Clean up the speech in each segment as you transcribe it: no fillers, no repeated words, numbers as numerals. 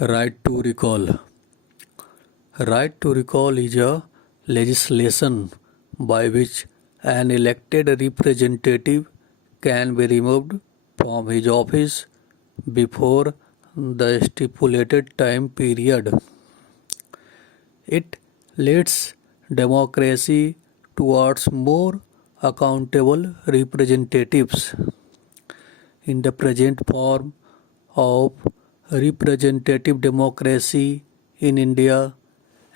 Right to recall. Right to recall is a legislation by which an elected representative can be removed from his office before the stipulated time period. It leads democracy towards more accountable representatives. In the present form of representative democracy in India,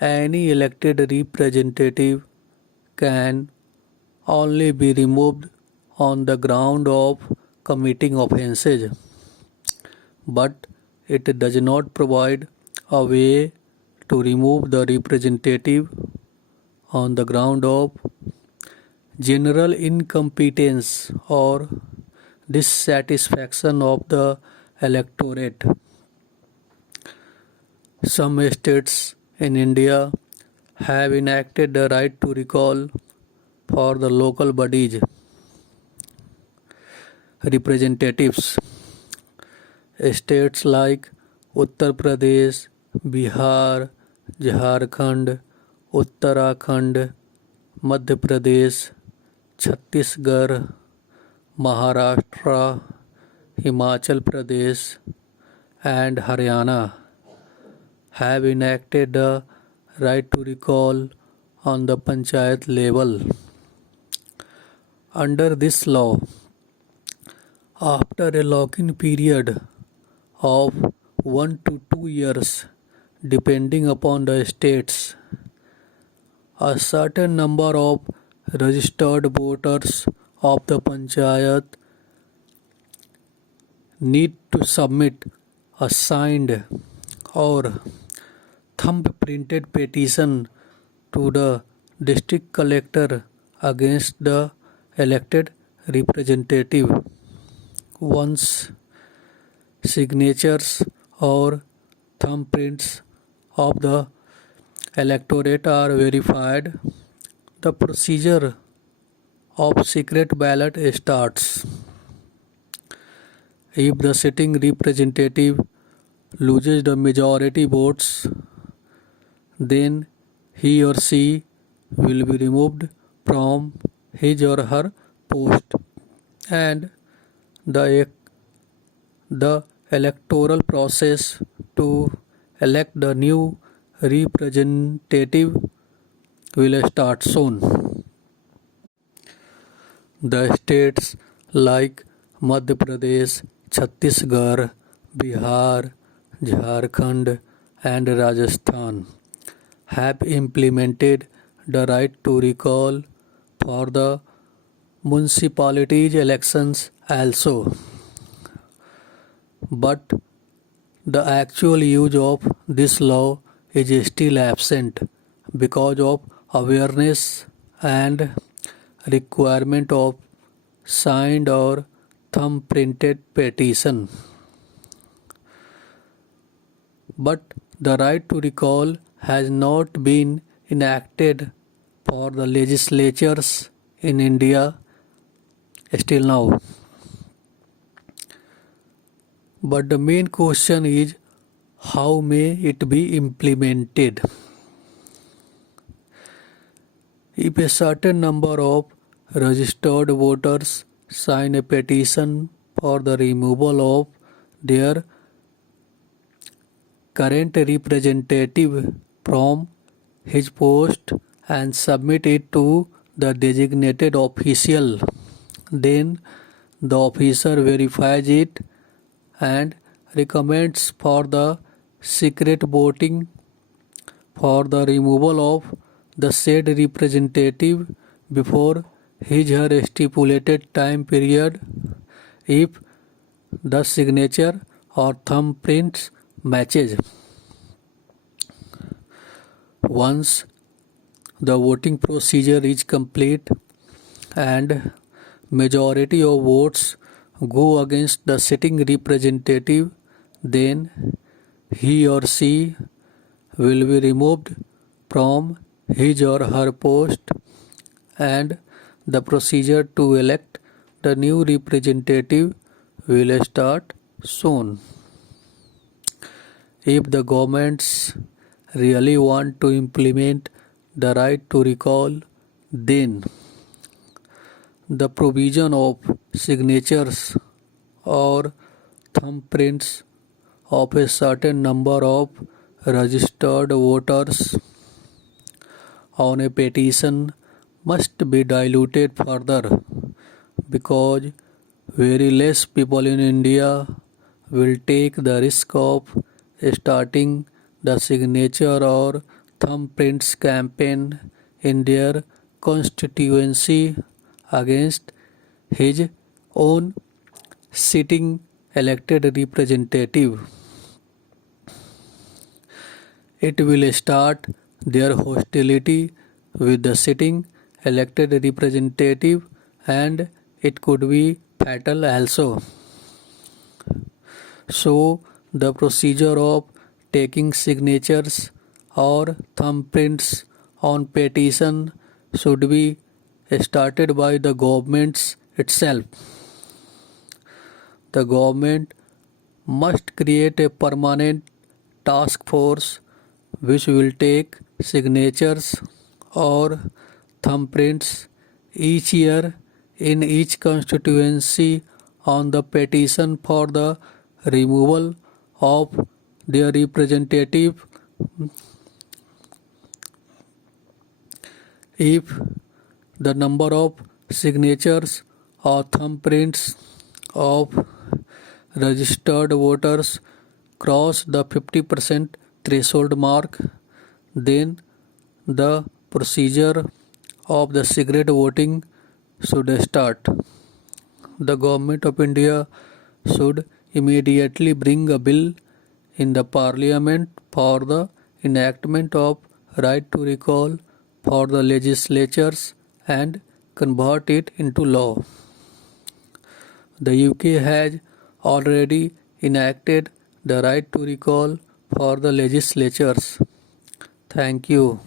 any elected representative can only be removed on the ground of committing offences, but it does not provide a way to remove the representative on the ground of general incompetence or dissatisfaction of the electorate. Some states in India have enacted the right to recall for the local bodies representatives. States like Uttar Pradesh, Bihar, Jharkhand, Uttarakhand, Madhya Pradesh, Chhattisgarh, Maharashtra, Himachal Pradesh, and Haryana have enacted the right to recall on the panchayat level. Under this law, after a lock-in period of 1 to 2 years, depending upon the states, a certain number of registered voters of the panchayat need to submit a signed or thumb-printed petition to the district collector against the elected representative. Once signatures or thumbprints of the electorate are verified, the procedure of secret ballot starts. If the sitting representative loses the majority votes, then he or she will be removed from his or her post, and the electoral process to elect the new representative will start soon. The states like Madhya Pradesh, Chhattisgarh, Bihar, Jharkhand, and Rajasthan have implemented the right to recall for the municipalities elections also. But the actual use of this law is still absent because of awareness and requirement of signed or thumb printed petition. But the right to recall has not been enacted for the legislatures in India still now. But the main question is, how may it be implemented? If a certain number of registered voters sign a petition for the removal of their current representative from his post and submit it to the designated official, then the officer verifies it and recommends for the secret voting for the removal of the said representative before his or her stipulated time period if the signature or thumbprints matches. Once the voting procedure is complete and majority of votes go against the sitting representative, then he or she will be removed from his or her post and the procedure to elect the new representative will start soon. If the governments really want to implement the right to recall, then the provision of signatures or thumbprints of a certain number of registered voters on a petition must be diluted further, because very less people in India will take the risk of starting the signature or thumbprints campaign in their constituency against his own sitting elected representative. It will start their hostility with the sitting elected representative, and it could be fatal also. So, the procedure of taking signatures or thumbprints on petition should be started by the governments itself. The government must create a permanent task force which will take signatures or thumbprints each year in each constituency on the petition for the removal of their representative. If the number of signatures or thumbprints of registered voters cross the 50% threshold mark, then the procedure of the secret voting should start. The Government of India should immediately bring a bill in the Parliament for the enactment of right to recall for the legislatures and convert it into law. The UK has already enacted the right to recall for the legislatures. Thank you.